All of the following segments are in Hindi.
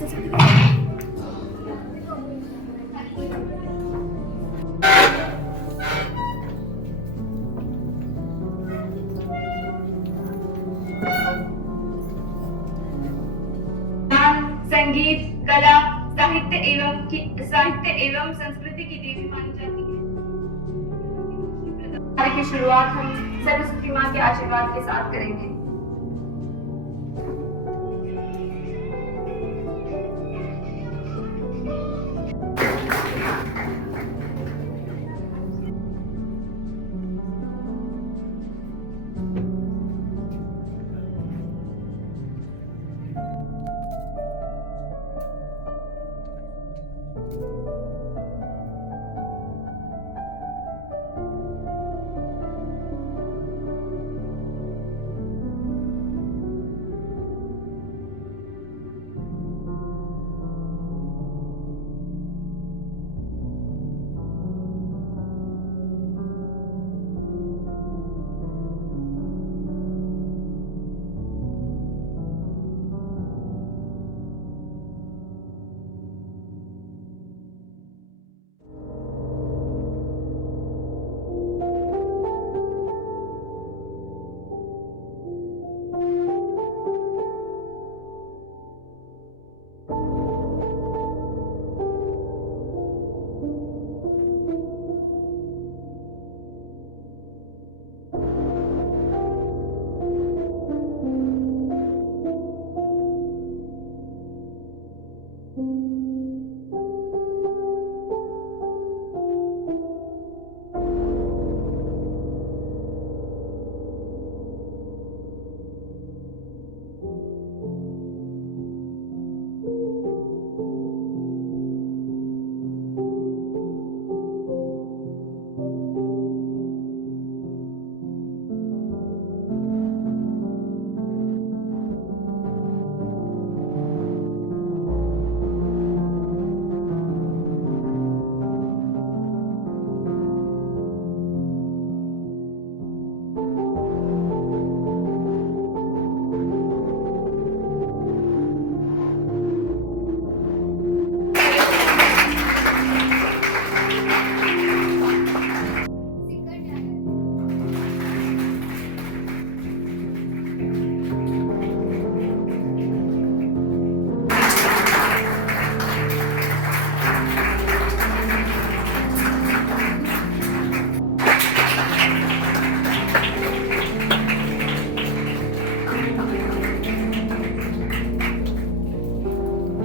संगीत, कला, साहित्य एवं संस्कृति की देवी मानी जाती है। की शुरुआत हम सरस्वती माँ के आशीर्वाद के साथ करेंगे।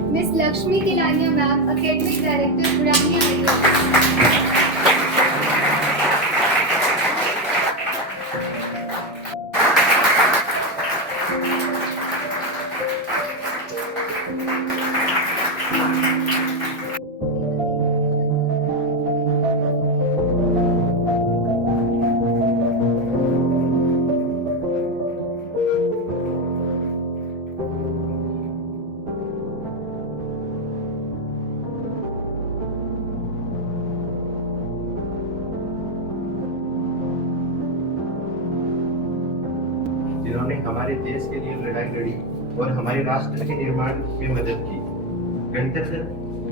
Miss Lakshmi Kilania ma'am, academic director, Burania. जिन्होंने हमारे देश के लिए लड़ाई लड़ी और हमारे राष्ट्र के निर्माण में मदद की।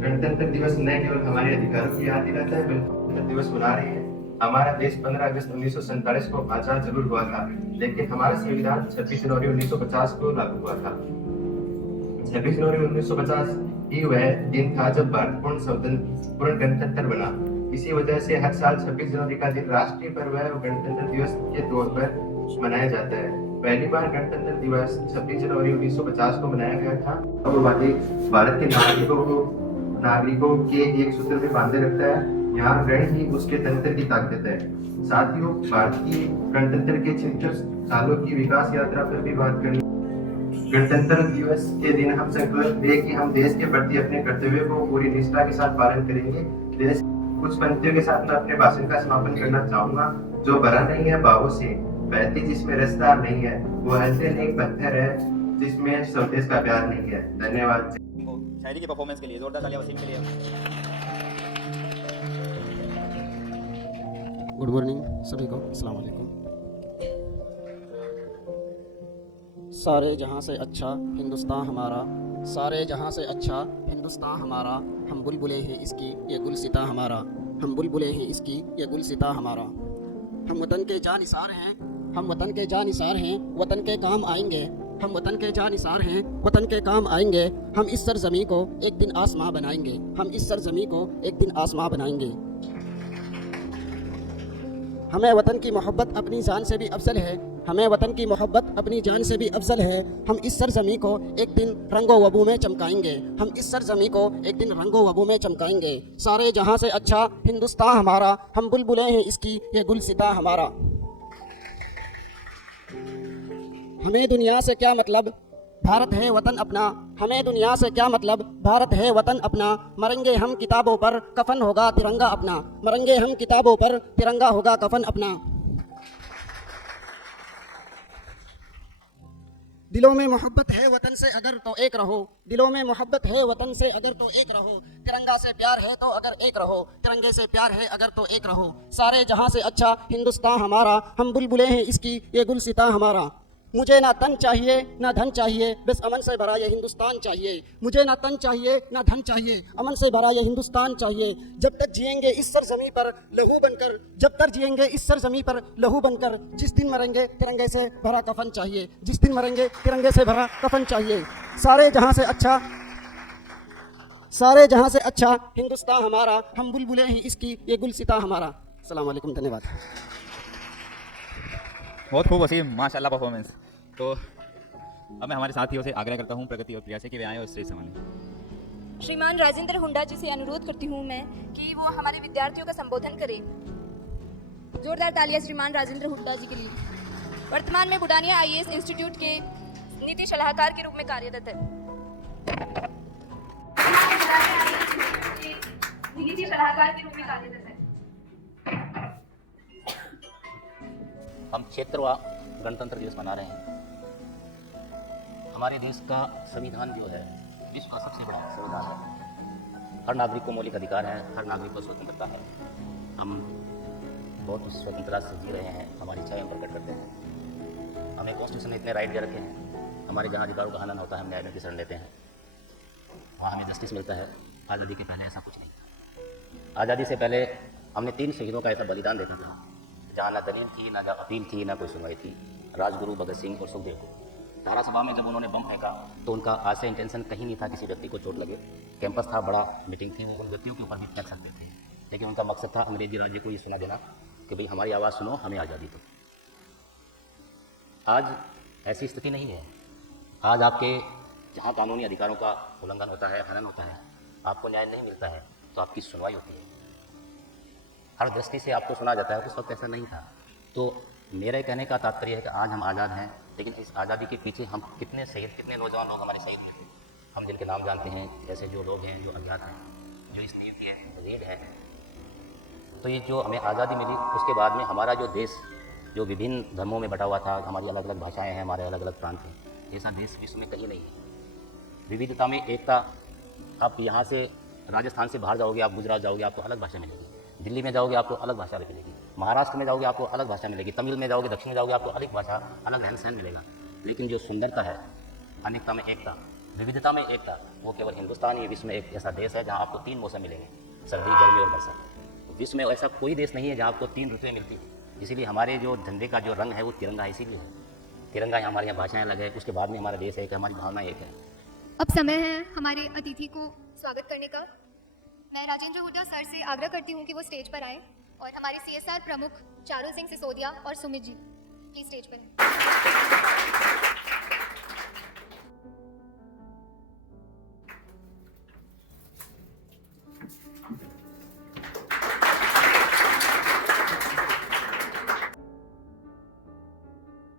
गणतंत्र दिवस न केवल हमारे अधिकारों की याद दिलाता है, बल्कि गणतंत्र दिवस मना रहे हैं। हमारा देश 15 अगस्त 1947 को आजाद जरूर हुआ था, लेकिन हमारा संविधान 26 जनवरी 1950 को लागू हुआ था। 26 जनवरी 1950 ही वह दिन था जब भारत पूर्ण गणतंत्र बना। इसी वजह से हर साल 26 जनवरी का दिन राष्ट्रीय पर्व है और गणतंत्र दिवस के तौर पर मनाया जाता है। पहली बार गणतंत्र दिवस 26 जनवरी 1950 को मनाया गया था और भारत के नागरिकों के एक सूत्र में बांधे रखता है। यहाँ रण ही उसके तंत्र की ताकत है। साथियों, भारतीय गणतंत्र के 76 सालों की विकास यात्रा पर भी बात करनी। गणतंत्र दिवस के दिन हम संकल्प लें कि हम देश के प्रति अपने कर्तव्यों को पूरी निष्ठा के साथ पालन करेंगे। कुछ पंक्तियों के साथ मैं अपने भाषण का समापन करना चाहूंगा। जो भरा नहीं है भावों से, बहती जिसमें रास्ता नहीं है, वो ऐसे नहीं पत्थर है जिसमें स्वदेश का प्यार नहीं है। धन्यवाद। शायरी की परफॉर्मेंस के लिए जोरदार तालियां वसीम के लिए। गुड मॉर्निंग सभी को, अस्सलाम वालेकुम। सारे जहां से अच्छा हिंदुस्तान हमारा, सारे जहाँ से अच्छा हिंदुस्तान हमारा, हम बुलबुलें हैं इसकी ये गुलसिता हमारा, हम बुलबुलें हैं इसकी ये गुलसिता हमारा। हम वतन के जानिसार हैं, हम वतन के जानिसार हैं, वतन के काम आएंगे, हम वतन के जानिसार हैं, वतन के काम आएंगे। हम इस सरजमी को एक दिन आसमां बनाएंगे, हम इस सरजमी को एक दिन आसमां बनाएंगे। हमें वतन की मोहब्बत अपनी जान से भी अफजल है, हमें वतन की मोहब्बत अपनी जान से भी अफजल है। हम इस सरजमी को एक दिन रंगो वबू में चमकाएंगे, हम इस सरजमी को एक दिन रंगो वबू में चमकाएंगे। सारे जहां से अच्छा हिंदुस्तान हमारा, हम बुलबुलें हैं इसकी ये गुलसिता हमारा। हमें दुनिया से क्या मतलब, भारत है वतन अपना, हमें दुनिया से क्या मतलब, भारत है वतन अपना। मरेंगे हम किताबों पर, कफन होगा तिरंगा अपना, मरेंगे हम किताबों पर, तिरंगा होगा कफन अपना। दिलों में मोहब्बत है वतन से अगर तो एक रहो, दिलों में मोहब्बत है वतन से अगर तो एक रहो। तिरंगा से प्यार है तो अगर एक रहो, तिरंगे से प्यार है अगर तो एक रहो। सारे जहां से अच्छा हिंदुस्तान हमारा, हम बुलबुलें हैं इसकी ये गुलसिता हमारा। मुझे ना तन चाहिए ना धन चाहिए, बस अमन से भरा ये हिंदुस्तान चाहिए। मुझे ना तन चाहिए ना धन चाहिए, अमन से भरा ये हिंदुस्तान चाहिए। जब तक जिएंगे इस सरजमी पर लहू बनकर, जब तक जिएंगे इस सरजमी पर लहू बनकर। जिस दिन मरेंगे तिरंगे से भरा कफन चाहिए, जिस दिन मरेंगे तिरंगे से भरा कफन चाहिए। सारे जहां से अच्छा, सारे जहां से अच्छा हिंदुस्तान हमारा, हम बुलबुलें हैं इसकी ये गुलसिता हमारा। अस्सलाम वालेकुम, धन्यवाद। बहुत खूब वसीम, माशाल्लाह परफॉर्मेंस। तो अब मैं हमारे साथियों से आग्रह करता हूँ प्रगति और प्रिया से कि वे आएँ और स्टेज संभालें। श्रीमान राजेंद्र हुड्डा जी से अनुरोध करती हूँ मैं कि वो हमारे विद्यार्थियों का संबोधन करें। जोरदार तालियां श्रीमान राजेंद्र हुड्डा जी के लिए। वर्तमान में बुडानिया IAS इंस्टीट्यूट के नीति सलाहकार के रूप में कार्यरत है। नीति सलाहकार के रूप में कार्यरत है। हम क्षेत्रवार गणतंत्र दिवस मना रहे हैं। हमारे देश का संविधान जो है विश्व का सबसे बड़ा संविधान है। हर नागरिक को मौलिक अधिकार है, हर नागरिक को स्वतंत्रता है। हम बहुत स्वतंत्रता से जी रहे हैं, हमारी इच्छाएं हम प्रकट करते हैं। हमें कॉन्स्टिट्यूशन ने इतने राइट दे रखे हैं। हमारे जहाँ अधिकारों का हनन होता है हम न्याय में शरण लेते हैं, वहाँ हमें जस्टिस मिलता है। आज़ादी के पहले ऐसा कुछ नहीं था। आज़ादी से पहले हमने 3 शहीदों का ऐसा बलिदान देखा था जहाँ ना दलील थी, ना अपील थी, ना कोई सुनवाई थी। राजगुरु भगत सिंह और सुखदेव को धारा सभा में जब उन्होंने बम फेंका तो उनका आशय इंटेंशन कहीं नहीं था किसी व्यक्ति को चोट लगे। कैंपस था, बड़ा मीटिंग थी, वो उन व्यक्तियों के ऊपर भी फेंक सकते थे, लेकिन उनका मकसद था अंग्रेजी राज्य को ये सुना देना कि भाई हमारी आवाज़ सुनो, हमें आज़ादी दो। आज ऐसी स्थिति नहीं है। आज आपके जहाँ कानूनी अधिकारों का उल्लंघन होता है, हनन होता है, आपको न्याय नहीं मिलता है तो आपकी सुनवाई होती है, हर दृष्टि से आपको सुना जाता है। उस वक्त ऐसा नहीं था। तो मेरे कहने का तात्पर्य है कि आज हम आज़ाद हैं, लेकिन इस आज़ादी के पीछे हम कितने शहीद, कितने नौजवान लोग हमारे शहीद हुए, हम जिनके नाम जानते हैं, जैसे जो लोग हैं जो अज्ञात हैं, जो इस नीति है, रीढ़ है। तो ये जो हमें आज़ादी मिली उसके बाद में हमारा जो देश जो विभिन्न धर्मों में बटा हुआ था, हमारी अलग अलग भाषाएँ हैं, हमारे अलग अलग प्रांत हैं, ऐसा देश विश्व में कहीं नहीं है। विविधता में एकता। आप यहाँ से राजस्थान से बाहर जाओगे, आप गुजरात जाओगे, आपको अलग भाषा मिलेगी। दिल्ली में जाओगे आपको अलग भाषा मिलेगी, महाराष्ट्र में जाओगे आपको अलग भाषा मिलेगी, तमिल में जाओगे, दक्षिण में जाओगे आपको अलग भाषा, अलग रहन सहन मिलेगा। लेकिन जो सुंदरता है, अनेकता में एकता, विविधता में एकता, वो केवल हिंदुस्तान ही विश्व में एक ऐसा देश है जहाँ आपको 3 मौसम मिलेंगे, सर्दी, गर्मी और बरसात। विश्व में ऐसा कोई देश नहीं है जहाँ आपको 3 ऋतुएं मिलती हैं। इसीलिए हमारे जो झंडे का जो रंग है वो तिरंगा है, इसीलिए है तिरंगा। हमारे यहाँ भाषाएँ अलग है, उसके बाद में हमारा देश एक है, हमारी भावना एक है। अब समय है हमारे अतिथि को स्वागत करने का। मैं राजेंद्र हुड्डा सर से आग्रह करती हूँ कि वो स्टेज पर आएँ और हमारे CSR प्रमुख चारुल सिंह सिसोदिया और सुमित जी प्लीज स्टेज पर आएं।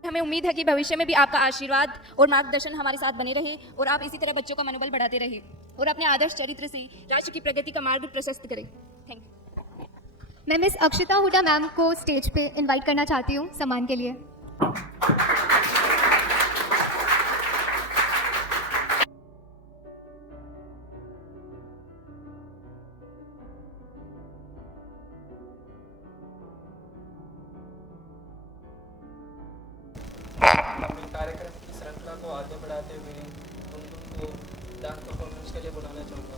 हमें उम्मीद है कि भविष्य में भी आपका आशीर्वाद और मार्गदर्शन हमारे साथ बने रहे और आप इसी तरह बच्चों का मनोबल बढ़ाते रहे और अपने आदर्श चरित्र से राष्ट्र की प्रगति का मार्ग प्रशस्त करें। Thank you. मैं मिस अक्षिता हुड्डा मैम को स्टेज पे इनवाइट करना चाहती हूँ सम्मान के लिए। कार्यक्रम की श्रृंखला को आगे बढ़ाते हुए उनको डांस परफॉर्मेंस के लिए बुलाना चाहूँगा।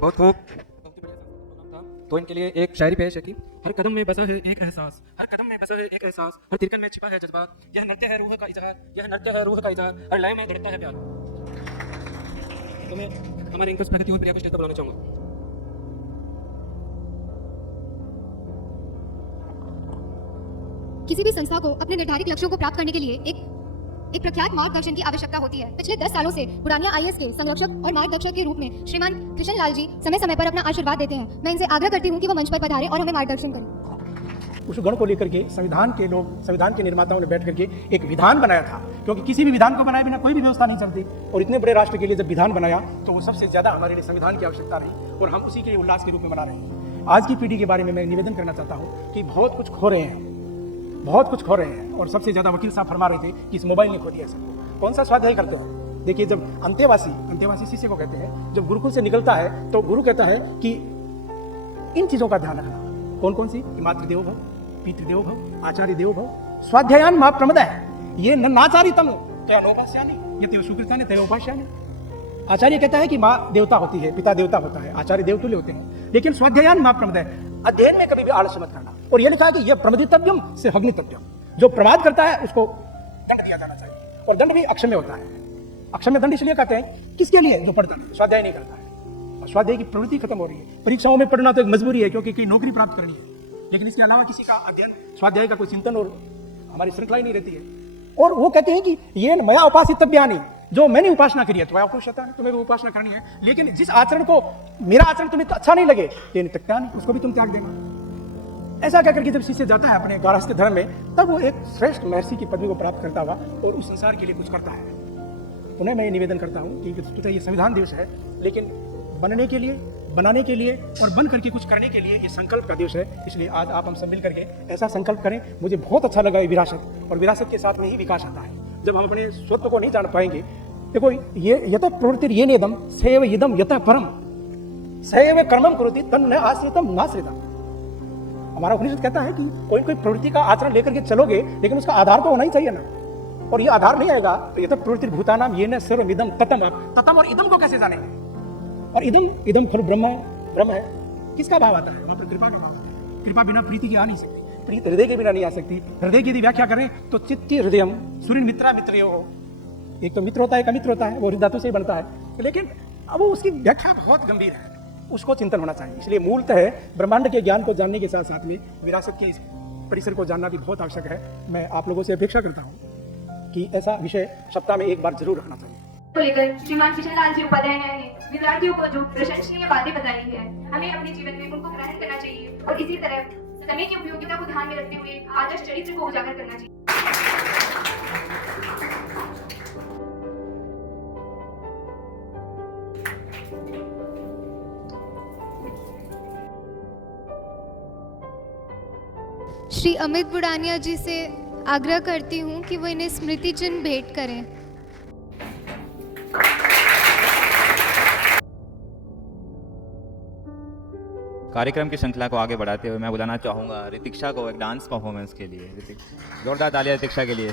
बहुत खूब। तो इनके लिए एक शायरी पेश है कि हर कदम में बसा है एक एहसास, हर कदम में बसा है एक एहसास, हर तिरकन में छिपा है जज्बात, यह नृत्य है रूह का इजहार, यह नृत्य है रूह का इजहार, हर लय में धड़कता है प्यार। तो मैं हमारे इंग्लिश प्रगति और प्रिया को स्टेज पर बुलाना चाहूँगा। किसी भी संस्था को अपने निर्धारित लक्ष्यों को प्राप्त करने के लिए एक प्रख्यात मार्गदर्शन की आवश्यकता होती है। पिछले 10 सालों से बुढ़ानिया आईएएस के संरक्षक और मार्गदर्शक के रूप में श्रीमान कृष्ण लाल जी समय समय पर अपना आशीर्वाद देते हैं। मैं इनसे आग्रह करती हूँ कि वो मंच पर पधारें और हमें मार्गदर्शन करें। उस गण को लेकर के संविधान के लोग, संविधान के निर्माताओं ने बैठ करके एक विधान बनाया था, क्योंकि किसी भी विधान को बनाए बिना कोई भी व्यवस्था नहीं चलती। और इतने बड़े राष्ट्र के लिए जब विधान बनाया तो वो सबसे ज्यादा हमारे लिए संविधान की आवश्यकता रही, और हम उसी के लिए उल्लास के रूप में बना रहे हैं। आज की पीढ़ी के बारे में मैं निवेदन करना चाहता हूँ कि बहुत कुछ खो रहे हैं, बहुत कुछ खो रहे हैं। और सबसे ज्यादा वकील साहब फरमा रहे थे कि इस मोबाइल ने खो दिया सबको। कौन सा स्वाध्याय करते हैं? देखिए, जब अंतेवासी शिष्य को कहते हैं, जब गुरुकुल से निकलता है तो गुरु कहता है कि इन चीजों का ध्यान रखना। कौन कौन सी? मातृदेवो भव, पितृदेवो भव, आचार्य देवो भव, स्वाध्यायान मा प्रमदः, ये नाचारितम क्या नोपास्यानि यति सुकृतानि तयोपास्यानि। आचार्य कहता है कि माँ देवता होती है, पिता देवता होता है, आचार्य देवतुल्य होते हैं, लेकिन स्वाध्यायान मा प्रमदः, अध्ययन में कभी भी आलस्य मत करना। और यह लिखा है कि यह प्रमदितव्यम से हग्नितव्यम, जो प्रमाद करता है उसको दंड दिया जाना चाहिए। और दंड भी अक्षम्य होता है। अक्षम्य दंड इसलिए कहते हैं, किसके लिए? जो पढ़ता नहीं, स्वाध्याय नहीं करता है। और स्वाध्याय की प्रवृत्ति खत्म हो रही है। परीक्षाओं में पढ़ना तो एक मजबूरी है, क्योंकि नौकरी प्राप्त करनी है, लेकिन इसके अलावा किसी का अध्ययन, स्वाध्याय का कोई चिंतन और हमारी श्रृंखला ही नहीं रहती है। और वो कहते हैं कि ये मया उपासितव्यानि, जो मैंने उपासना करी है, तुम्हें तुम्हें भी उपासना करनी है, लेकिन जिस आचरण को, मेरा आचरण तुम्हें अच्छा नहीं लगे, तेन त्यक्तानि, उसको भी तुम त्याग देना। ऐसा क्या करके जब शिष्य जाता है अपने गारहस्थ धर्म में, तब वो एक श्रेष्ठ महर्षि की पदवी को प्राप्त करता हुआ और उस संसार के लिए कुछ करता है। उन्हें मैं ये निवेदन करता हूँ कि ये संविधान दिवस है, लेकिन बनने के लिए, बनाने के लिए और बन करके कुछ करने के लिए ये संकल्प का दिवस है। इसलिए आज आप हम सब मिल करके ऐसा संकल्प करें। मुझे बहुत अच्छा लगा ये विरासत, और विरासत के साथ में ही विकास आता है। जब हम अपने स्वत्व को नहीं जान पाएंगे, देखो ये यत प्रवृत्ति ये नेदम सैव इदम यत परम सैव कर्मम करोति तन्न आश्रितम नाश्रितम। हमारा उपनिषद कहता है कि कोई प्रवृत्ति का आचरण लेकर के चलोगे, लेकिन उसका आधार तो होना ही चाहिए ना। और ये आधार नहीं आएगा तो ये तो प्रवृत्ति भूतानाम ये न सर्व इदम ततम। ततम और इदम को कैसे जानेंगे? और इदम खलु ब्रह्म है। किसका भाव आता है? वहां पर कृपा का भाव आता है। कृपा बिना प्रीति की आ नहीं सकती, प्रीति हृदय के बिना नहीं आ सकती। हृदय की यदि व्याख्या करें तो चित्ती हृदयम सूर्य मित्रा मित्रियो हो। एक तो मित्र होता है, एक अमित्र होता है, वो धातु से ही बनता है, लेकिन अब उसकी व्याख्या बहुत गंभीर है, उसको चिंतन होना चाहिए। इसलिए मूलतः ब्रह्मांड के ज्ञान को जानने के साथ साथ में विरासत के इस परिसर को जानना भी बहुत आवश्यक है। मैं आप लोगों से अपेक्षा करता हूँ कि ऐसा विषय सप्ताह में एक बार जरूर रखना चाहिए। को लेकर श्रीमान कृष्ण लाल जी उपाध्याय ने विद्यार्थियों को जो प्रशंसनीय बातें बताई है, हमें अपने जीवन में उनको ग्रहण करना चाहिए और इसी तरह समय की उपयोगिता को ध्यान में रखते हुए आदर्श चरित्र को उजागर करना चाहिए। श्री अमित बुढ़ानिया जी से आग्रह करती हूँ कि वो इन्हें स्मृति चिन्ह भेंट करें। कार्यक्रम की श्रृंखला को आगे बढ़ाते हुए मैं बुलाना चाहूँगा ऋतिक्षा को एक डांस परफॉर्मेंस के लिए। जोरदार तालियां ऋतिक्षा के लिए।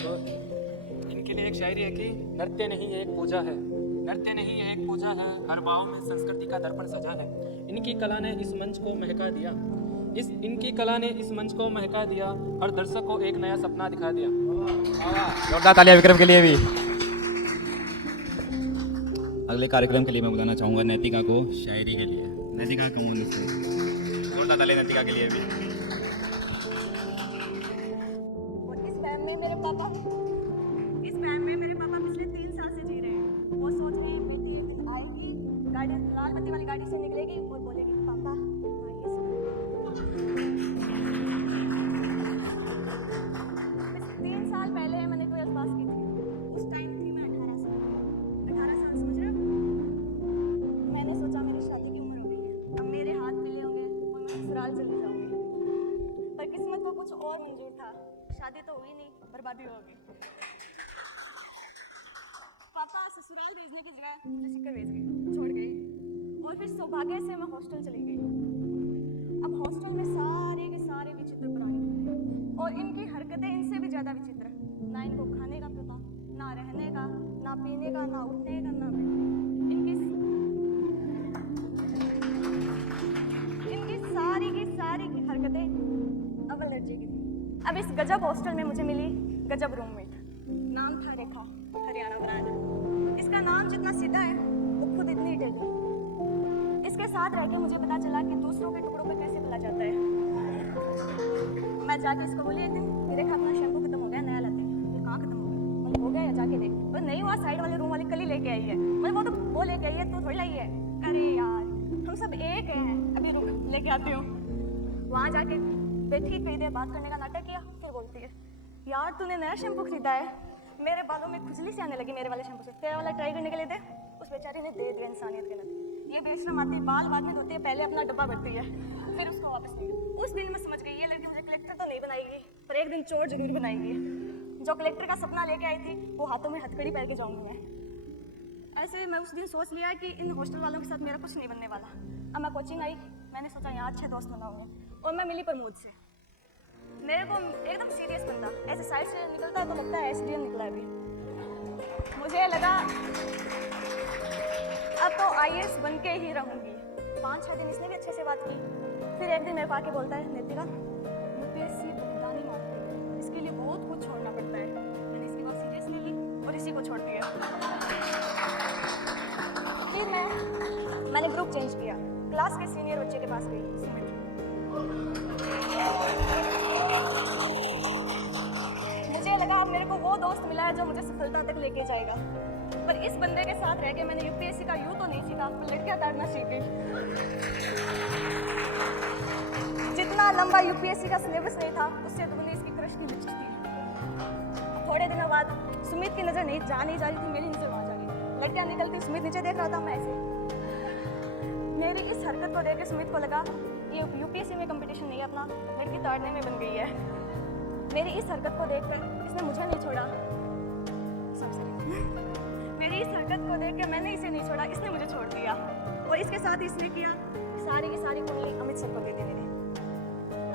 तो इनके लिए एक शायरी है कि नृत्य नहीं एक पूजा है, नृत्य नहीं एक पूजा है, हर भाव में संस्कृति का दर्पण सजा है। इनकी कला ने इस मंच को महका दिया, इनकी कला ने इस मंच को महका दिया, हर दर्शक को एक नया सपना दिखा दिया। जोरदार तालियां विक्रम के लिए भी। अगले कार्यक्रम के लिए मैं बुलाना चाहूँगा नैतिका को शायरी के लिए। नैतिका कमोन, जोरदार तालियां नैतिका के लिए भी। इस फैम में मेरे पापा पिछले 3 साल से जी रहे हैं। वो सोच रहे हैं बेटी एक दिन आएगी, गाड़ी लाल बत्ती वाली गाड़ी से निकलेगी और बोलेगी पापा आइए। 3 साल पहले मैंने 12th पास की थी। उस टाइम थी मैं 18 साल समझ रहे हो। मैंने सोचा मेरी शादी की उम्र हो गई है, अब मेरे हाथ मिले होंगे और मैं ससुराल चली जाऊंगी। पर किस्मत को कुछ और मंजूर था, शादी तो हुई नहीं, बर्बादी हो गई। पापा ससुराल भेजने की जगह मुझे सिक्कर भेज गए, छोड़ गए। और फिर सौभाग्य से मैं हॉस्टल चली गई। अब हॉस्टल में सारे के सारे विचित्र प्राणी और इनकी हरकतें इनसे भी ज़्यादा विचित्र। ना इनको खाने का पता, ना रहने का, ना पीने का, ना उठने का, ना इनकी सारी की सारी की हरकतें अव्वल दर्जे की थी। अब इस गजब हॉस्टल में मुझे मिली गजब रूममेट। नाम था रेखा, हरियाणा ब्रांड। इसका नाम जितना सीधा है वो खुद इतनी टेढ़ी। इसके साथ रह के मुझे पता चला कि दूसरों के टुकड़ों पे कैसे भला जाता है। मैं जाकर इसको बोली एक दिन, रेखा अपना शैम्पू खत्म हो गया, नया लाती। ये कहाँ खत्म हो गया? मतलब हो गया या जाके देख। पर नहीं हुआ, साइड वाले रूम वाली कल ही लेके आई है। मतलब वो तो वो लेके आई है, तू थोड़ी लाई है। अरे यार हम सब एक हैं, अभी रुक लेके आती हूँ। वहाँ जाके बैठी, कई देर बात करने का नाटक किया, फिर बोलती है यार तूने नया शैम्पू खरीदा है, मेरे बालों में खुजली से आने लगी मेरे वाले शैम्पू से, तेरा वाला ट्राई करने के लिए दे। उस बेचारी ने दे दिया इंसानियत के नाते। ये बेशरम आती है, बाल बाद में धोती है, पहले अपना डब्बा भरती है, फिर उसको वापस नहीं। उस दिन मैं समझ गई ये लड़की मुझे कलेक्टर तो नहीं बनाएगी, पर एक दिन चोर जरूर बनाएगी। जो कलेक्टर का सपना लेके आई थी वो हाथों में हथकड़ी पहन के जाऊँगी मैं। ऐसे मैं उस दिन सोच लिया कि इन हॉस्टल वालों के साथ मेरा कुछ नहीं बनने वाला। अब मैं कोचिंग आई, मैंने सोचा यहाँ अच्छे दोस्त बनाऊंगे, और मैं मिली प्रमोद से। मेरे को एकदम सीरियस बंदा, ऐसे साइड से निकलता है तो लगता है एसडीएम निकला है अभी। मुझे लगा अब तो आईएएस बन के ही रहूँगी। 5-6 दिन इसने भी अच्छे से बात की। फिर एक दिन मेरे को आके बोलता है नैतिका यूपीएससी भुगतानी मारती है, इसके लिए बहुत कुछ छोड़ना पड़ता है। मैंने इसकी बात सीरियस नहीं ली और इसी को छोड़ दिया। फिर मैंने ग्रुप चेंज किया, क्लास के सीनियर बच्चे के पास गई, सुमित। मुझे लगा अब मेरे को वो दोस्त मिला है जो मुझे सफलता तक लेके जाएगा। पर इस बंदे के साथ रह के मैंने यूपीएससी का यूं तो नहीं सीखा, पर लड़कियां ताड़ना सीख गई। जितना लंबा यूपीएससी का सिलेबस नहीं था, उससे दुगनी इसकी क्रश की लिपस्टिक थी। थोड़े दिनों बाद सुमित की नज़र नहीं जा रही थी, मेरी नज़र वहाँ जा गई। लड़कियां निकलती, सुमित नीचे देख रहा था, मैं ऐसे। मेरी इस हरकत को देख के सुमित को लगा ये यूपीएससी में कंपटीशन नहीं है अपना, लड़की ताड़ने में बन गई है। मेरी इस हरकत को देखकर इसने मुझे नहीं छोड़ा। मेरी इस हरकत को देख के मैंने इसे नहीं छोड़ा, इसने मुझे छोड़ दिया। और इसके साथ इसने किया सारी की सारी कुंडली अमित सर को दे दी मेरी।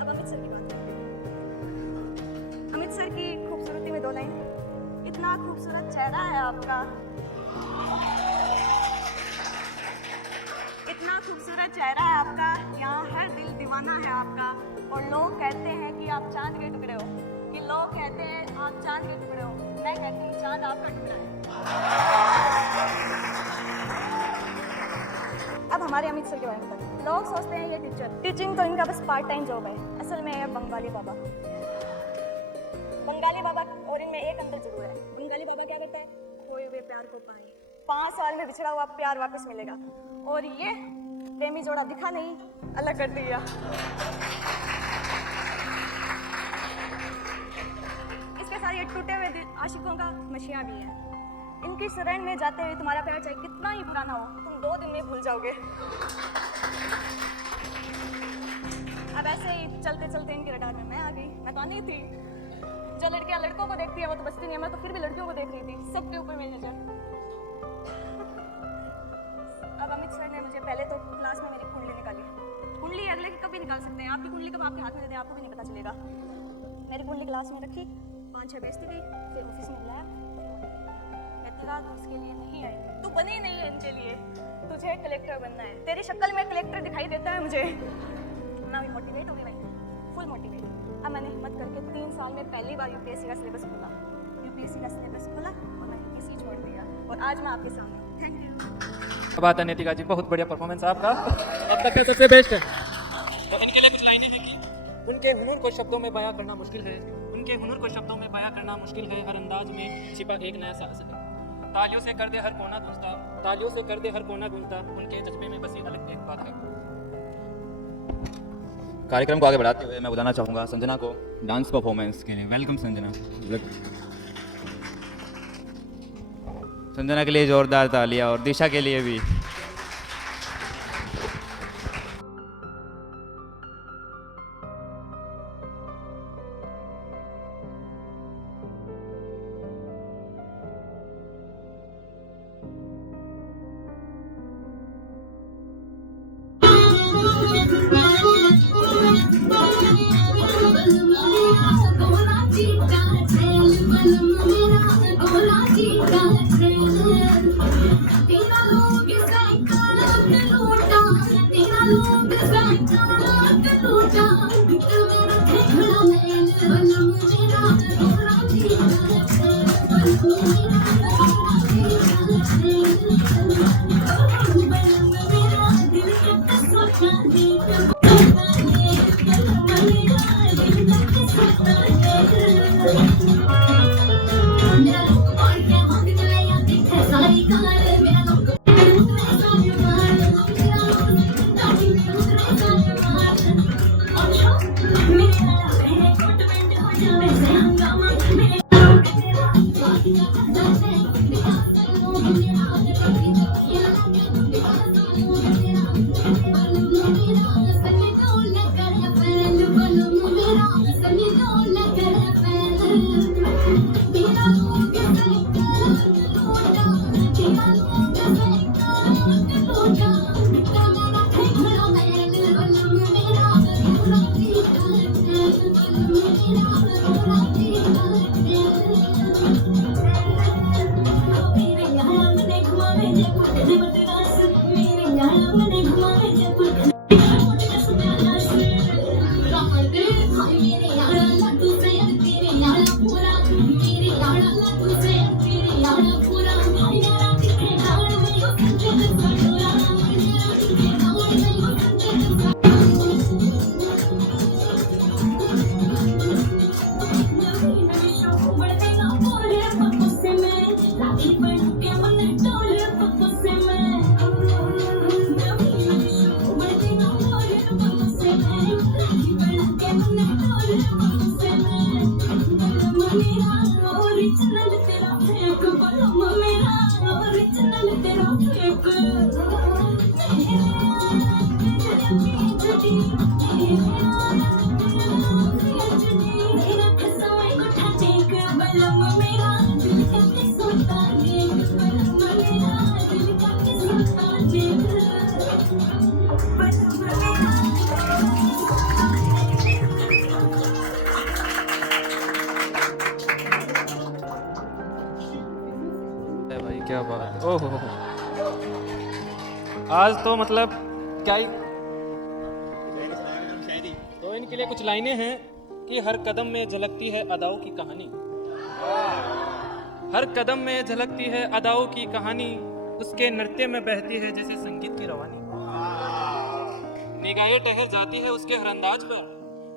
अब अमित सर की बात करते हैं। अमित सर की खूबसूरती में 2 लाइन। इतना खूबसूरत चेहरा है आपका, इतना खूबसूरत चेहरा है आपका, यहाँ हर दिल दीवाना है आपका। और लोग कहते हैं कि आप चांद के टुकड़े हो, कि लोग कहते हैं आप चांद के टुकड़े हो, मैं कहती हूँ चांद आपका टुकड़ा है। अब हमारे अमित सर के बारे में बताते। लोग सोचते हैं ये टीचर, टीचिंग तो इनका बस पार्ट टाइम जॉब है, असल में है बंगाली बाबा। बंगाली बाबा और इनमें एक अंतर जरूर है। बंगाली बाबा क्या कहते हैं, खोए हुए प्यार को पाए, 5 साल में बिछड़ा हुआ प्यार वापस मिलेगा। और ये प्रेमी जोड़ा दिखा नहीं, अलग कर दिया। इसके साथ ये टूटे हुए आशिकों का मशिया भी है। इनकी शरण में जाते हुए तुम्हारा प्यार चाहे कितना ही पुराना हो, तुम 2 दिन में भूल जाओगे। ऐसे ही चलते चलते इनके रडार में मैं आ गई। मैं तो नहीं थी, जो लड़कियां लड़कों को देखती है वो तो बचती नहीं है, मैं तो फिर भी लड़कियों को देख रही थी, सबके ऊपर मेरी नजर। अब अमित सर ने मुझे पहले तो क्लास में मेरी कुंडली निकाली। कुंडली अगले की कभी निकाल सकते हैं, आपकी कुंडली कब आपके हाथ में दे दें आपको भी नहीं पता चलेगा। मेरी कुंडली क्लास में रखी, 5-6 बेचती गई, फिर ऑफिस में बुलाया, कहती रहा तो उसके लिए नहीं आई, तू बनी नहीं है इनके लिए, तुझे कलेक्टर बनना है, तेरी शक्ल में कलेक्टर दिखाई देता है मुझे। मैं भी मोटिवेट हो गई भाई, फुल मोटिवेट। अब मैंने हिम्मत करके 3 साल में पहली बार यूपीएससी का सिलेबस खोला, यूपीएससी का सिलेबस खोला और मैंने यूपीएससी छोड़ दिया और आज मैं आपके सामने हूँ। Thank you. बात है नेतिका जी, बहुत बढ़िया परफॉर्मेंस आपका, अब तक का सबसे बेस्ट है। तो इनके लिए कुछ लाइनें हैं कि उनके हुनर को शब्दों में बयां करना मुश्किल है, उनके हुनर को शब्दों में बयां करना मुश्किल है, हर अंदाज में छिपा एक नया साहस है। तालियों से कर दे हर कोना गूंजता, तालियों से कर दे हर कोना गूंजता, उनके जज्बे में बसी अलग एक बात है। कार्यक्रम को आगे बढ़ाते हुए मैं बुलाना चाहूँगा संजना को डांस परफॉर्मेंस के लिए। वेलकम संजना। संजना के लिए जोरदार तालियां और दिशा के लिए भी। भाई क्या बात है, ओहो आज तो मतलब क्या ही। तो इनके लिए कुछ लाइनें हैं कि हर कदम में झलकती है अदाओं की कहानी, हर कदम में झलकती है अदाओं की कहानी, उसके नृत्य में बहती है जैसे संगीत की रवानी। निगाहें ठहर जाती है उसके हर अंदाज पर,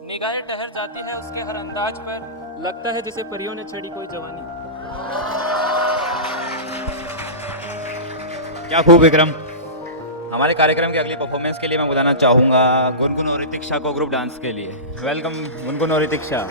निगाहें ठहर जाती है उसके हर अंदाज पर, लगता है जैसे परियों ने छेड़ी कोई जवानी। क्या खूब विक्रम। हमारे कार्यक्रम के अगली परफॉर्मेंस के लिए मैं बुलाना चाहूँगा गुनगुन और ऋतिक्षा को ग्रुप डांस के लिए। वेलकम गुनगुन और ऋतिक्षा।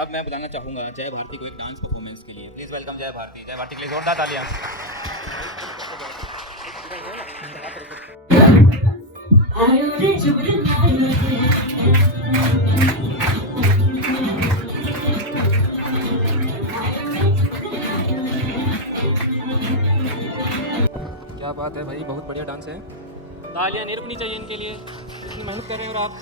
अब मैं बुलाना चाहूँगा जय भारती को एक डांस परफॉर्मेंस के लिए। प्लीज़ वेलकम जय भारती। जय भारती के लिए जोरदार तालियां। क्या बात है भाई, बहुत बढ़िया डांस है। तालियां नहीं रुकनी चाहिए इनके लिए, इतनी मेहनत कर रहे हैं और आप।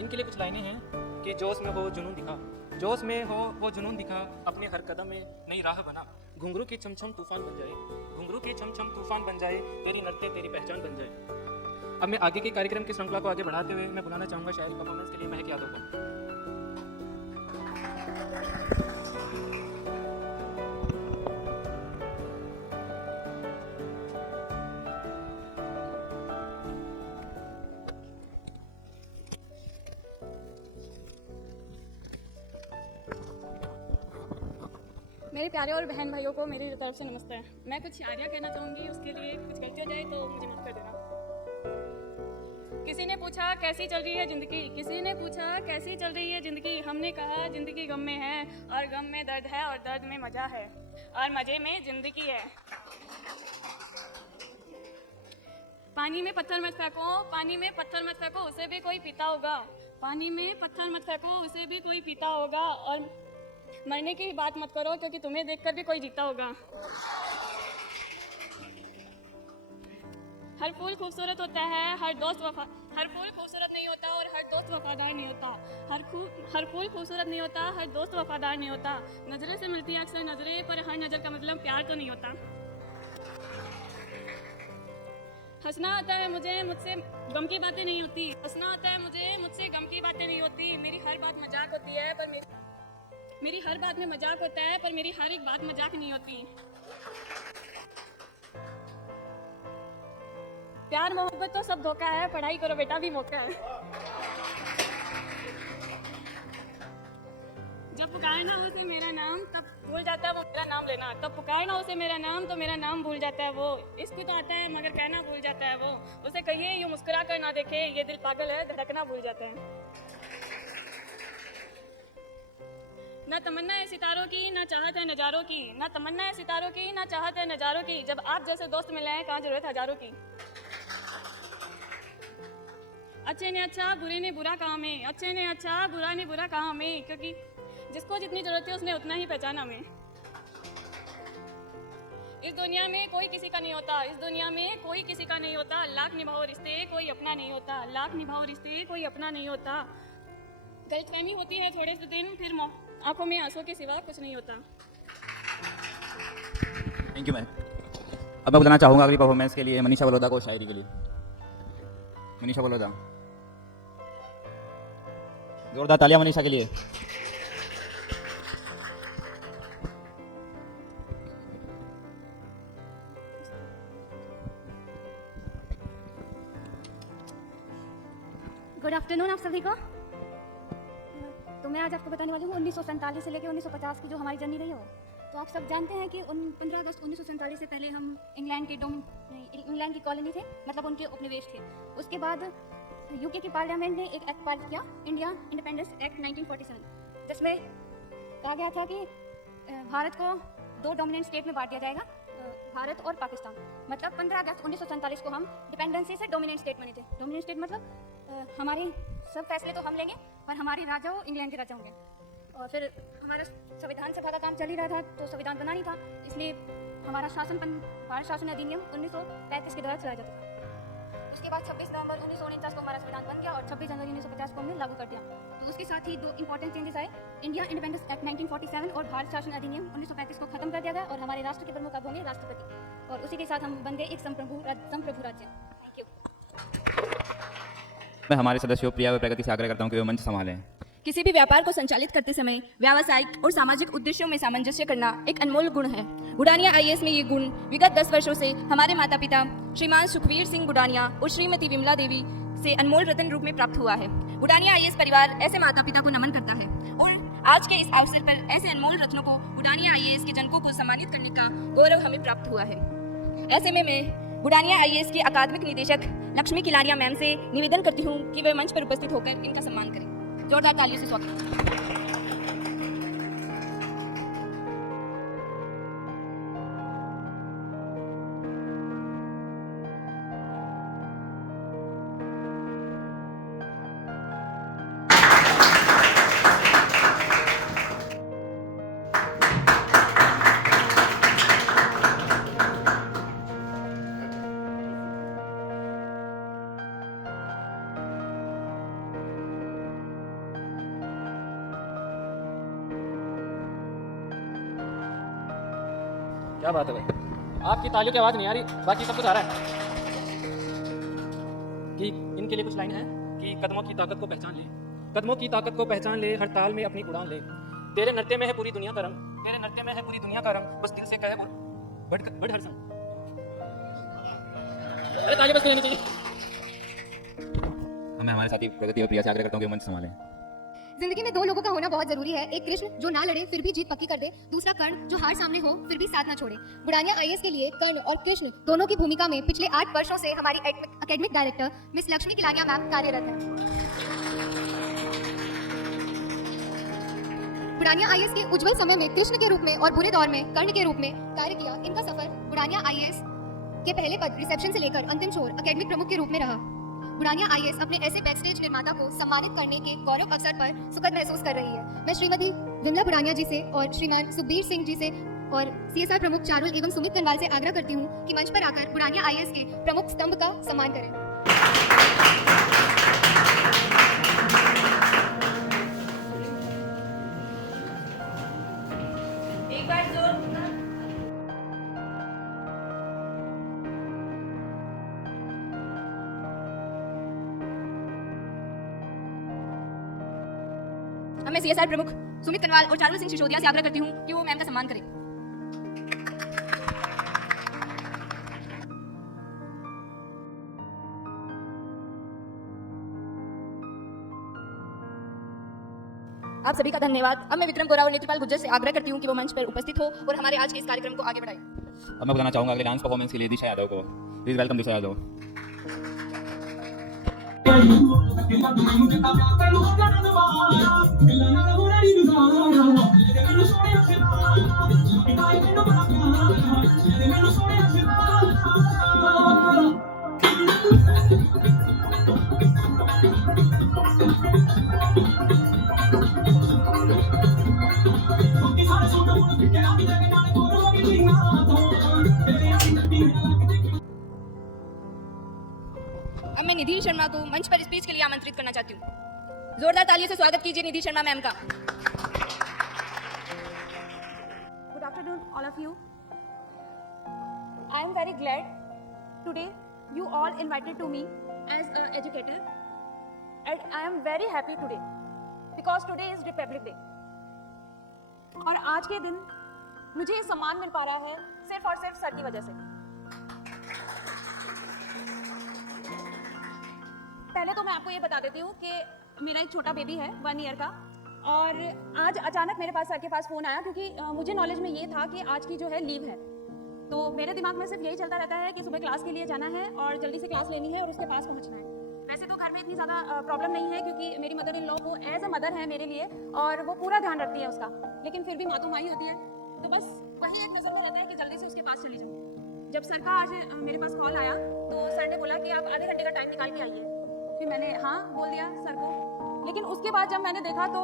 इनके लिए कुछ लाइनें हैं कि जोश में हो जुनून दिखा, जोश में हो वो जुनून दिखा, अपने हर कदम में नई राह बना, घुंघरू की छमछम तूफान बन जाए, घुंघरू की छमछम तूफान बन जाए, तेरी नृत्य तेरी पहचान बन जाए। अब मैं आगे के कार्यक्रम की श्रृंखला को आगे बढ़ाते हुए मैं बुलाना चाहूँगा शायरी परफॉर्मेंस के लिए महक यादव को। मेरे प्यारे और बहन भाइयों को मेरी तरफ से नमस्ते। मैं कुछ शायरियाँ कहना चाहूँगी, उसके लिए कुछ गलती हो जाए तो मुझे माफ़ कर देना। किसी ने पूछा कैसी चल रही है ज़िंदगी, किसी ने पूछा कैसी चल रही है ज़िंदगी, हमने कहा ज़िंदगी गम में है और गम में दर्द है और दर्द में मज़ा है और मज़े में ज़िंदगी है। पानी में पत्थर मत फेंको, पानी में पत्थर मत फेंको, उसे भी कोई पीता होगा, पानी में पत्थर मत फेंको, उसे भी कोई पीता होगा। और मरने की बात मत करो क्योंकि तुम्हें देखकर भी कोई जीता होगा। हर फूल खूबसूरत होता है, हर फूल खूबसूरत नहीं होता और हर दोस्त वफादार नहीं होता। हर फूल खूबसूरत नहीं होता, हर दोस्त वफादार नहीं होता। नजरें से मिलती है अक्सर नजरें, पर हर नज़र का मतलब प्यार तो नहीं होता। हंसना आता है मुझे, मुझसे गम की बातें नहीं होती, हंसना आता है मुझे, मुझसे गम की बातें नहीं होती। मेरी हर बात मजाक होती है पर मेरी हर बात में मजाक होता है, पर मेरी हर एक बात मजाक नहीं होती। प्यार मोहब्बत तो सब धोखा है, पढ़ाई करो बेटा भी मौका है। जब पुकारना हो उसे मेरा नाम, तब भूल जाता है वो मेरा नाम लेना। तब पुकारना हो उसे मेरा नाम, तो मेरा नाम भूल जाता है वो। इश्क तो आता है मगर कहना भूल जाता है वो। उसे कहिए यूँ मुस्कुरा कर ना देखे, ये दिल पागल है धड़कना भूल जाता है। ना तमन्ना है सितारों की, ना चाहत है नज़ारों की, ना तमन्ना है सितारों की, ना चाहत है नज़ारों की। जब आप जैसे दोस्त मिले हैं कहाँ जरूरत हजारों की। अच्छे ने अच्छा बुरे ने बुरा कहा में, अच्छे ने अच्छा बुरा ने बुरा कहा में, क्योंकि जिसको जितनी जरूरत है उसने उतना ही पहचाना में। इस दुनिया में कोई किसी का नहीं होता, इस दुनिया में कोई किसी का नहीं होता। लाख निभाओ रिश्ते कोई अपना नहीं होता, लाख निभाओ रिश्ते कोई अपना नहीं होता। गलतफहमी होती है थोड़े से दिन, फिर आंखों में आंसू के सिवा कुछ नहीं होता। Thank you ma'am. अब मैं बुलाना चाहूँगा अगली परफॉर्मेंस के लिए मनीषा बलौदा को शायरी के लिए। मनीषा बलौदा, जोरदार तालियां मनीषा के लिए। गुड आफ्टरनून आप सभी को। तो मैं आज आपको बताने वाली हूँ 1947 से लेकर 1950 की जो हमारी जर्नी रही हो। तो आप सब जानते हैं कि 15 अगस्त 1947 से पहले हम इंग्लैंड की कॉलोनी थे, मतलब उनके उपनिवेश थे। उसके बाद यूके की पार्लियामेंट ने एक एक्ट पास किया, इंडिया इंडिपेंडेंस एक्ट 1947, जिसमें कहा गया था कि भारत को 2 डोमिनेंट स्टेट में बांट दिया जाएगा, भारत और पाकिस्तान। मतलब 15 अगस्त 1947 को हम डिपेंडेंसी से डोमिनेंट स्टेट बने थे। डोमिनेंट स्टेट मतलब हमारे सब फैसले तो हम लेंगे और हमारे राजा वो इंग्लैंड के राजा होंगे। और फिर हमारा संविधान सभा का काम चल ही रहा था, तो संविधान बना नहीं था, इसलिए हमारा भारत शासन अधिनियम 1935 के द्वारा चलाया जाता था। उसके बाद 26 नवंबर 1949 को हमारा संविधान बन गया और 26 जनवरी 1950 को हमने लागू कर दिया। तो उसके साथ ही 2 इंपॉर्टेंट चेंजेस आए, इंडिया इंडिपेंडेंस एक्ट 1947 और भारत शासन अधिनियम 1935 को खत्म कर दिया गया और हमारे राष्ट्र के प्रमुख अब होंगे राष्ट्रपति। और उसी के साथ हम बन गए एक संप्रभु राज्य। Thank you. मैं हमारे सदस्यों प्रिया व प्रगति से आग्रह करता हूँ कि वे मंच संभालें। किसी भी व्यापार को संचालित करते समय व्यावसायिक और सामाजिक उद्देश्यों में सामंजस्य करना एक अनमोल गुण है। बुडानिया आईएएस में ये गुण विगत 10 वर्षों से हमारे माता पिता श्रीमान सुखवीर सिंह बुडानिया और श्रीमती विमला देवी से अनमोल रत्न रूप में प्राप्त हुआ है। बुडानिया आईएएस परिवार ऐसे माता पिता को नमन करता है और आज के इस अवसर पर ऐसे अनमोल रत्नों को बुडानिया आईएएस के जनकों को सम्मानित करने का गौरव हमें प्राप्त हुआ है। ऐसे में मैं बुडानिया आईएएस के अकादमिक निदेशक लक्ष्मी किलारिया मैम से निवेदन करती हूँ कि वे मंच पर उपस्थित होकर इनका सम्मान करें। जोरदार तालियों से स्वागत। क्या बात है भाई, आपकी तालियों की आवाज़ नहीं आ रही, बाकी सब कुछ आ रहा है। कि इनके लिए कुछ लाइन है कि कदमों की ताकत को पहचान ले, कदमों की ताकत को पहचान ले, हर ताल में अपनी उड़ान ले। तेरे नृत्य में है पूरी दुनिया का रंग, तेरे नृत्य में है पूरी दुनिया का रंग, बस दिल से कहे बोल बढ़ हर संग। अरे ताली बस लेनी चाहिए। मैं हमारे साथी प्रगति और प्रिया से आग्रह करता हूँ कि मंच संभालें। जिंदगी में 2 लोगों का होना बहुत जरूरी है, एक कृष्ण जो ना लड़े फिर भी जीत पक्की कर दे, दूसरा कर्ण जो हार सामने हो फिर भी साथ ना छोड़े। बुडानिया आईएएस के लिए कर्ण और कृष्ण दोनों की भूमिका में पिछले 8 वर्षों से हमारी academic director miss Lakshmi Kilaria ma'am कार्यरत है। बुडानिया आईएएस के उज्जवल समय में कृष्ण के रूप में और बुरे दौर में कर्ण के रूप में कार्य किया। इनका सफर बुडानिया आईएएस के पहले पद रिसेप्शन से लेकर अंतिम छोर एकेडमिक प्रमुख के रूप में रहा। बुडानिया आईएएस अपने ऐसे बैकस्टेज निर्माता को सम्मानित करने के गौरव अवसर पर सुखद महसूस कर रही है। मैं श्रीमती विमला बुडानिया जी से और श्रीमान सुखबीर सिंह जी से और सीएसआर प्रमुख चारुल एवं सुमित कनवाल से आग्रह करती हूँ कि मंच पर आकर बुडानिया आईएएस के प्रमुख स्तंभ का सम्मान करें। एक बार जोर। अब मैं सीएसआर प्रमुख सुमित कनवाल और चारुल सिंह सिसोदिया से आग्रह करती हूँ कि वो मैम का सम्मान करें। आप सभी का धन्यवाद। अब मैं विक्रम गोरा और नेत्रपाल गुज्जर से आग्रह करती हूँ कि वो मंच पर उपस्थित हो और हमारे आज के इस कार्यक्रम को आगे बढ़ाएं। अब मैं बताना चाहूँगा अगले डांस परफॉर्मेंस के लिए दिशा यादव को। प्लीज वेलकम दिशा यादव। अब मैं निधि शर्मा को मंच पर स्पीच के लिए आमंत्रित करना चाहती हूँ। जोरदार तालियों से स्वागत कीजिए निधि शर्मा मैम का। Good afternoon, all of you. I am very glad today you all invited to me as an educator, and I am very happy today because today is Republic Day. और आज के दिन मुझे ये सम्मान मिल पा रहा है सिर्फ और सिर्फ सर की वजह से। पहले तो मैं आपको ये बता देती हूँ कि मेरा एक छोटा बेबी है 1 ईयर का, और आज अचानक मेरे पास सर के पास फ़ोन आया क्योंकि मुझे नॉलेज में ये था कि आज की जो है लीव है। तो मेरे दिमाग में सिर्फ यही चलता रहता है कि सुबह क्लास के लिए जाना है और जल्दी से क्लास लेनी है और उसके पास पहुंचना है। वैसे तो घर में इतनी ज़्यादा प्रॉब्लम नहीं है क्योंकि मेरी मदर इन लॉ वो एज अ मदर है मेरे लिए और वो पूरा ध्यान रखती है उसका, लेकिन फिर भी माँ तो माँ ही होती है, तो बस वही एक नज़र में रहता है कि जल्दी से उसके पास चली जाऊँ। जब सर का आज मेरे पास कॉल आया तो सर ने बोला कि आप आधे घंटे का टाइम निकाल के आइए। फिर मैंने हाँ बोल दिया सर को, लेकिन उसके बाद जब मैंने देखा तो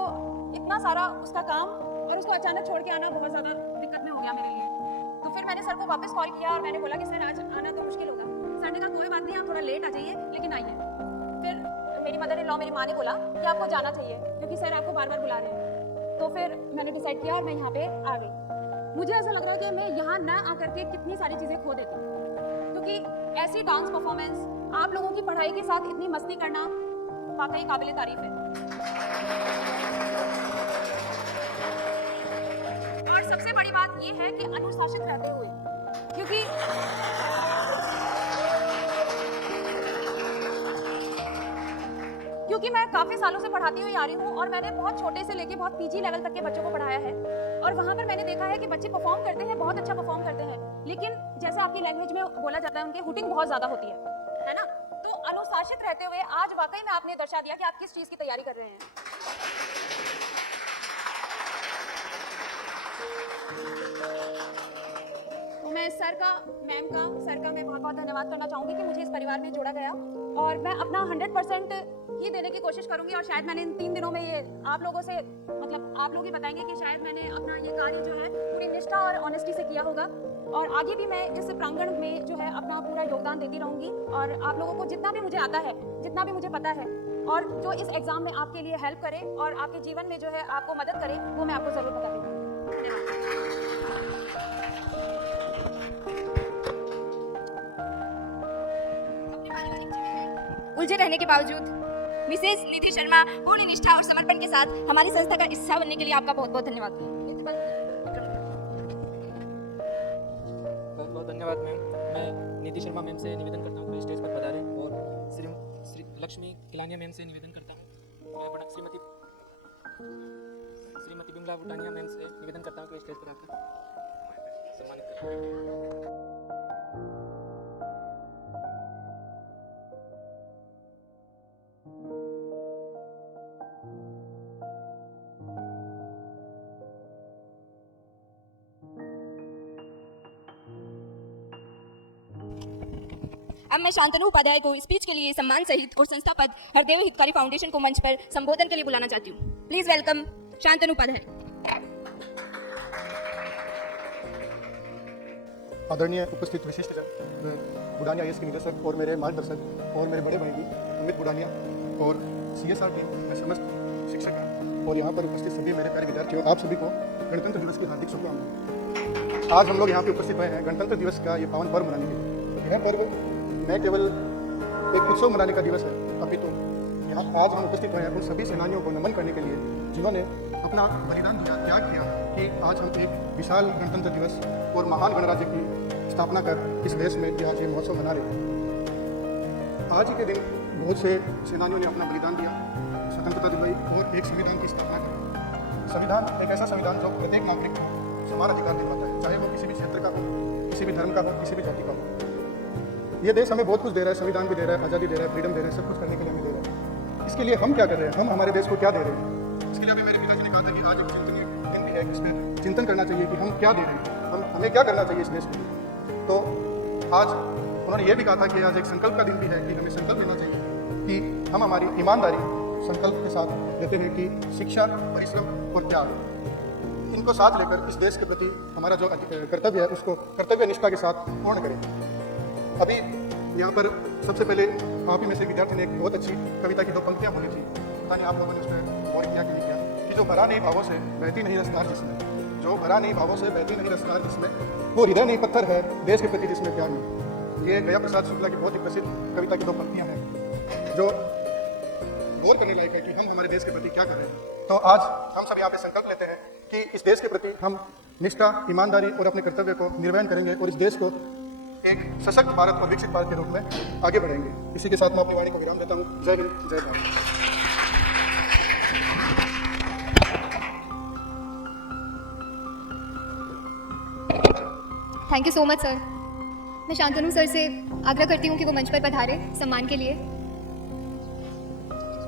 इतना सारा उसका काम और उसको अचानक छोड़ के आना बहुत ज़्यादा दिक्कत में हो गया मेरे लिए। तो फिर मैंने सर को वापस कॉल किया और मैंने बोला कि सर आज आना तो मुश्किल होगा। सर ने कहा कोई बात नहीं, आप थोड़ा लेट आ जाइए लेकिन आइए। फिर मेरी मदर इन लॉ मेरी माँ ने बोला कि आपको जाना चाहिए क्योंकि सर आपको बार बार बुला रहे हैं। तो फिर मैंने डिसाइड किया और मैं यहाँ पे आ गई। मुझे ऐसा लग रहा है कि मैं यहाँ ना आकर के कितनी सारी चीज़ें खो देती हूँ, क्योंकि ऐसी डांस परफॉर्मेंस आप लोगों की पढ़ाई के साथ इतनी मस्ती करना वाकई काबिल तारीफ है। और सबसे बड़ी बात ये है कि अनुशासित रहते हुए, क्योंकि मैं काफ़ी सालों से पढ़ाती हुई आ रही हूँ और मैंने बहुत छोटे से लेके बहुत पीजी लेवल तक के बच्चों को पढ़ाया है, और वहाँ पर मैंने देखा है कि बच्चे परफॉर्म करते हैं, बहुत अच्छा परफॉर्म करते हैं, लेकिन जैसा आपकी लैंग्वेज में बोला जाता है उनकी हुटिंग बहुत ज़्यादा होती है ना। तो अनुशासित रहते हुए आज वाकई में आपने दर्शा दिया कि आप किस चीज़ की तैयारी कर रहे हैं। तो मैं सर का मैं बहुत बहुत धन्यवाद करना चाहूँगी कि मुझे इस परिवार में जोड़ा गया, और मैं अपना 100% ही देने की कोशिश करूँगी। और शायद मैंने इन 3 दिनों में ये आप लोगों से आप लोग ही बताएंगे कि शायद मैंने अपना ये कार्य जो है पूरी निष्ठा और ऑनेस्टी से किया होगा, और आगे भी मैं इस प्रांगण में जो है अपना पूरा योगदान देती रहूँगी। और आप लोगों को जितना भी मुझे आता है, जितना भी मुझे पता है, और जो इस एग्ज़ाम में आपके लिए हेल्प करे और आपके जीवन में जो है आपको मदद करे, वो मैं आपको ज़रूर बता दूँगी। उलझे रहने के बावजूद मिसेस निधि शर्मा पूरी निष्ठा और समर्पण के साथ हमारी संस्था का हिस्सा बनने के लिए आपका बहुत बहुत धन्यवाद। बहुत बहुत धन्यवाद मैम। मैं निधि शर्मा मैम से निवेदन करता हूँ कि स्टेज पर पधारें, और श्री लक्ष्मी किलानिया मैम से निवेदन करता हूँ, मैं श्रीमती बिमला बुटानिया मैम से निवेदन करता हूँ कि स्टेज पर आकर सम्मानित करें। अब मैं शांतनु उपाध्याय को स्पीच के लिए सम्मान सहित और संस्था पद हरदेव हितकारी फाउंडेशन को मंच पर संबोधन के लिए बुलाना चाहती हूँ। Please welcome Shantanu Upadhyay. आदरणीय उपस्थित विशिष्टजन, बुडानिया आईएएस के निदेशक और मेरे मार्गदर्शक और मेरे बड़े भाई भी अमित बुडानिया और CSR टीम में समस्त शिक्षक और यहाँ पर उपस्थित सभी मेरे प्यारे विद्यार्थियों, आप सभी को गणतंत्र दिवस की हार्दिक शुभकामनाएं। आज हम लोग यहाँ पे उपस्थित हुए हैं गणतंत्र दिवस का ये पावन पर्व मनाने के लिए। यह पर्व न केवल एक उत्सव मनाने का दिवस है, अपितु यहाँ आज हम उपस्थित हुए हैं उन सभी सेनानियों को नमन करने के लिए जिन्होंने अपना बलिदान दिया, त्याग किया कि आज हम एक विशाल गणतंत्र दिवस और महान गणराज्य की स्थापना कर इस देश में आज ये महोत्सव मना रहे हैं। आज ही के दिन बहुत से सेनानियों ने अपना बलिदान दिया, स्वतंत्रता दिलाई और एक संविधान की स्थापना की। संविधान एक ऐसा संविधान जो प्रत्येक नागरिक को समान अधिकार दिलवाता है, चाहे वो किसी भी क्षेत्र का हो, किसी भी धर्म का हो, किसी भी जाति का हो। ये देश हमें बहुत कुछ दे रहा है, संविधान भी दे रहा है, आज़ादी दे रहा है, फ्रीडम दे रहा है, सब कुछ करने के लिए हमें दे रहा है। इसके लिए हम क्या कर रहे हैं, हम हमारे देश को क्या दे रहे हैं? इसके लिए अभी मेरे पिताजी ने कहा था कि आज एक चिंतनीय दिन भी है, इसमें चिंतन करना चाहिए कि हम क्या दे रहे हैं, हमें क्या करना चाहिए इस देश के लिए। तो आज उन्होंने ये भी कहा था कि आज एक संकल्प का दिन भी है कि हमें संकल्प लेना चाहिए कि हम हमारी ईमानदारी संकल्प के साथ लेते हैं कि शिक्षा, परिश्रम और त्याग, इनको साथ लेकर इस देश के प्रति हमारा जो कर्तव्य है उसको कर्तव्य निष्ठा के साथ पूर्ण करें। अभी यहाँ पर सबसे पहले आप ही में से विद्यार्थी ने एक बहुत अच्छी कविता की 2 पंक्तियाँ बोली थी, पता नहीं आप लोगों ने उस पर गौर किया कि नहीं किया, कि जो भरा नहीं भावों से बहती नहीं रफ्तार जिसमें, जो भरा नहीं भावों से बहती नहीं रफ्तार जिसमें, वो हृदय नहीं पत्थर है देश के प्रति जिसमें प्यार नहीं। ये गया प्रसाद शुक्ला की बहुत ही प्रसिद्ध कविता की 2 पंक्तियां हैं जो गौर करने लायक है कि हम हमारे देश के प्रति क्या कर रहे हैं। तो आज हम सब यहाँ पे संकल्प लेते हैं कि इस देश के प्रति हम निष्ठा, ईमानदारी और अपने कर्तव्य को निर्वहन करेंगे और इस देश को एक सशक्त भारत और विकसित भारत के रूप में आगे बढ़ेंगे। इसी के साथ मैं अपनी वाणी को विराम देता हूँ। जय हिंद, जय Bharat. Thank you so much sir. मैं शांतनु सर से आग्रह करती हूँ कि वो मंच पर पधारे सम्मान के लिए।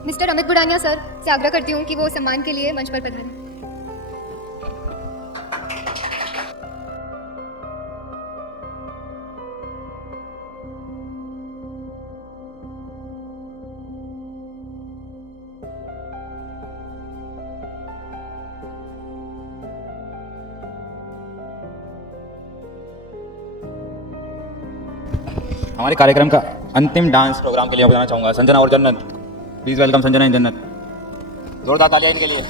मिस्टर अमित बुडानिया सर से आग्रह करती हूँ कि वो सम्मान के लिए मंच पर पधारें। हमारे कार्यक्रम का अंतिम डांस प्रोग्राम के लिए मैं बताना चाहूँगा संजना और जन्नत। प्लीज़ वेलकम संजना एंड जन्नत। जोरदार तालियां इनके लिए।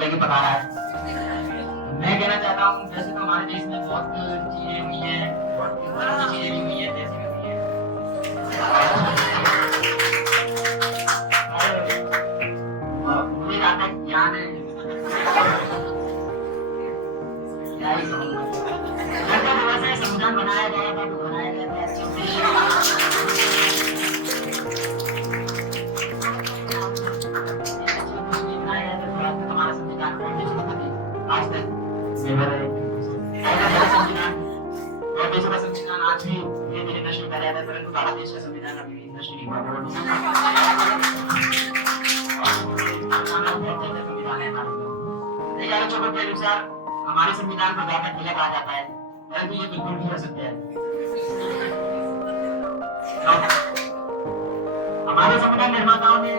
मैगी पका रहा है। मैं कहना चाहता हूँ वैसे तो हमारे देश में बहुत चीजें हुई हैं, बहुत चीजें भी हुई हैं, जैसे कि हुई हैं। मुझे जहाँ तक ज्ञान है क्या ही कहूँगा। गणतंत्र दिवस है, संविधान बनाया गया था तो बनाया गया था अच्छे उद्देश्य हमारा संविधान आज तक और देशों का संविधान आज भी धीरे धीरे नष्ट होता रहता है, परंतु भारत देश का संविधान अभी भी नष्ट नहीं हुआ। संविधान है हमारे कई आलोचकों के अनुसार हमारे संविधान को व्यापक ढीला कहा जाता है, परंतु ये बिल्कुल भी असत्य है। हमारे संविधान निर्माताओं ने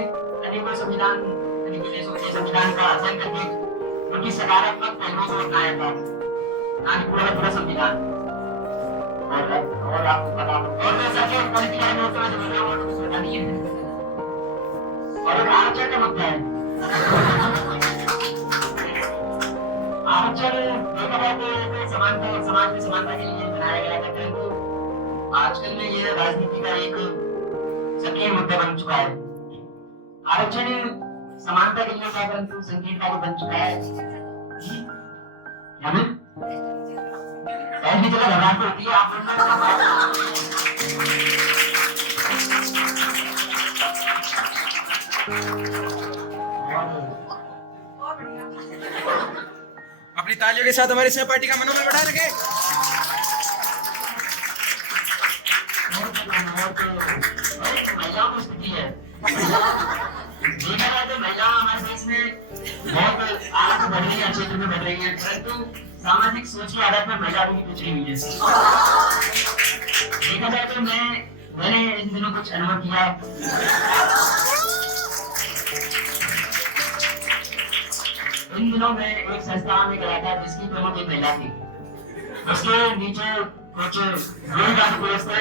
अनेकों संविधान अनेकों देशों के संविधान का अध्ययन करके उनकी सकारात्मक पहलुओं को अपनाया था, ना कि पूरा पूरा संविधान। और आपको पता और जैसा कि पॉलिटिकल नोट में जो बोल रहा हूँ कुछ पता नहीं है। और एक आरक्षण का मुद्दा है। आरक्षण देखा जाए तो समानता और समाज में समानता के लिए बनाया गया था, परंतु आजकल में ये राजनीति का एक सक्रिय मुद्दा बन चुका है। आरक्षण समानता के लिए था, परंतु संगीत का बन चुका है। हमें ऐसी जगह घबराहट होती है, आप अपनी तालियों के साथ हमारे सहपाठी का मनोबल बढ़ा रखे। महिलाओं की स्थिति है, देखा जाए तो महिलाएं हमारे देश में बहुत आगे बढ़ रही है, क्षेत्र में बढ़ रही है, परंतु सामाजिक सोच के आधार पर महिला भी पिछड़ी हुई है। देखा जाए तो मैंने इन दिनों कुछ अनुभव किया। इन दिनों में एक संस्था में गया था जिसकी प्रमुख एक महिला थी। उसके नीचे कुछ रूढ़िवादी पुरुष थे।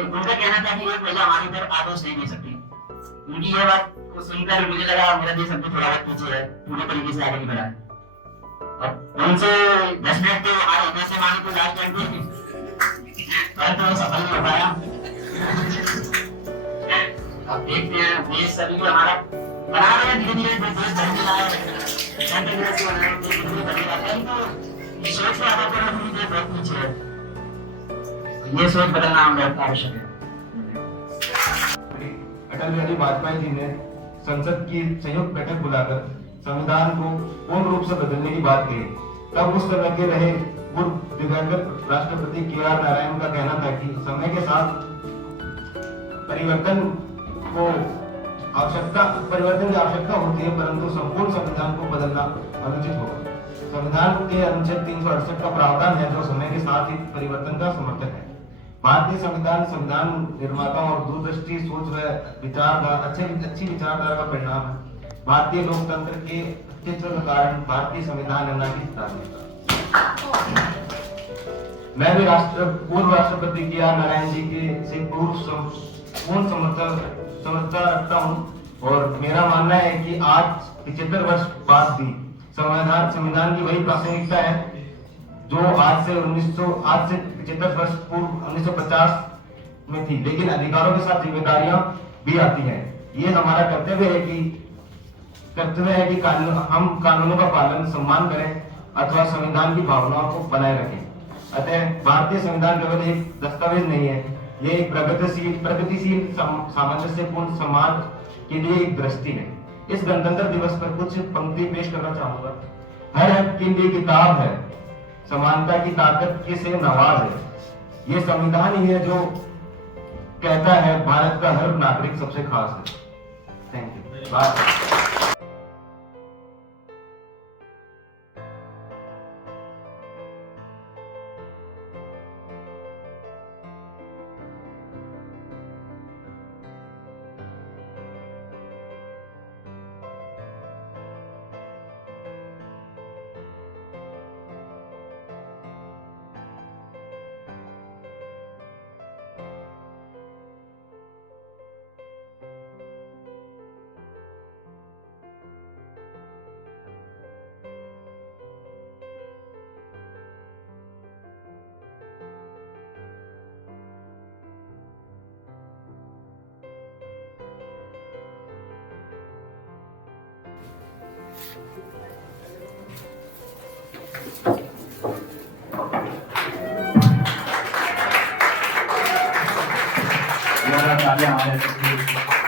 उनका कहना था कि एक महिला हमारी इधर आदेश नहीं दे सकती। उनकी यह बात को सुनकर मुझे लगा मेरा देश हमको थोड़ा बहुत पीछे है, पूरी तरीके से आगे नहीं बढ़ा है। उनसे 10 मिनट तो हमारे हिम्मत से माने तो लास्ट टाइम परंतु वो सफल नहीं हो पाया। अब देखते हैं देश सभी को हमारा बना रहे हैं, धीरे धीरे देश बढ़ने लगा है, परंतु ये सोच के आधार पर हम देश बहुत पीछे है। ये सोच बदलना हम बहुत आवश्यक है। अटल बिहारी वाजपेयी जी ने संसद की संयुक्त बैठक बुलाकर संविधान को पूर्ण रूप से बदलने की बात कही। तब उस समय के रहे पूर्व दिवंगत राष्ट्रपति के.आर. नारायण का कहना था कि समय के साथ परिवर्तन की आवश्यकता होती है, परंतु संपूर्ण संविधान को बदलना अनुचित होगा। संविधान के अनुच्छेद 368 का प्रावधान है जो समय के साथ ही परिवर्तन का समर्थक है। भारतीय संविधान निर्माताओं और दूरदृष्टि सोच व विचारधारा अच्छी विचारधारा का परिणाम है। भारतीय लोकतंत्र के अस्तित्व के कारण भारतीय संविधान निर्माण की प्राथमिकता। मैं भी पूर्व राष्ट्रपति के.आर. नारायण जी के से पूर्ण समझता रखता हूँ और मेरा मानना है कि आज 75 वर्ष बाद भी संविधान की वही प्रासंगिकता है जो आज से 75 वर्ष पूर्व 1950 में थी, लेकिन अधिकारों के साथ जिम्मेदारियां भी आती हैं। ये हमारा कर्तव्य है कि हम कानूनों का पालन सम्मान करें अथवा संविधान की भावनाओं को बनाए रखें। अतः भारतीय संविधान केवल एक दस्तावेज नहीं है, ये एक प्रगतिशील सामंजस्यपूर्ण समाज के लिए एक दृष्टि है। इस गणतंत्र दिवस पर कुछ पंक्ति पेश करना चाहूंगा। हर हक के लिए किताब है, समानता की ताकत के से नवाज है। ये संविधान ही है जो कहता है भारत का हर नागरिक सबसे खास है। Thank you. तालियां हमारे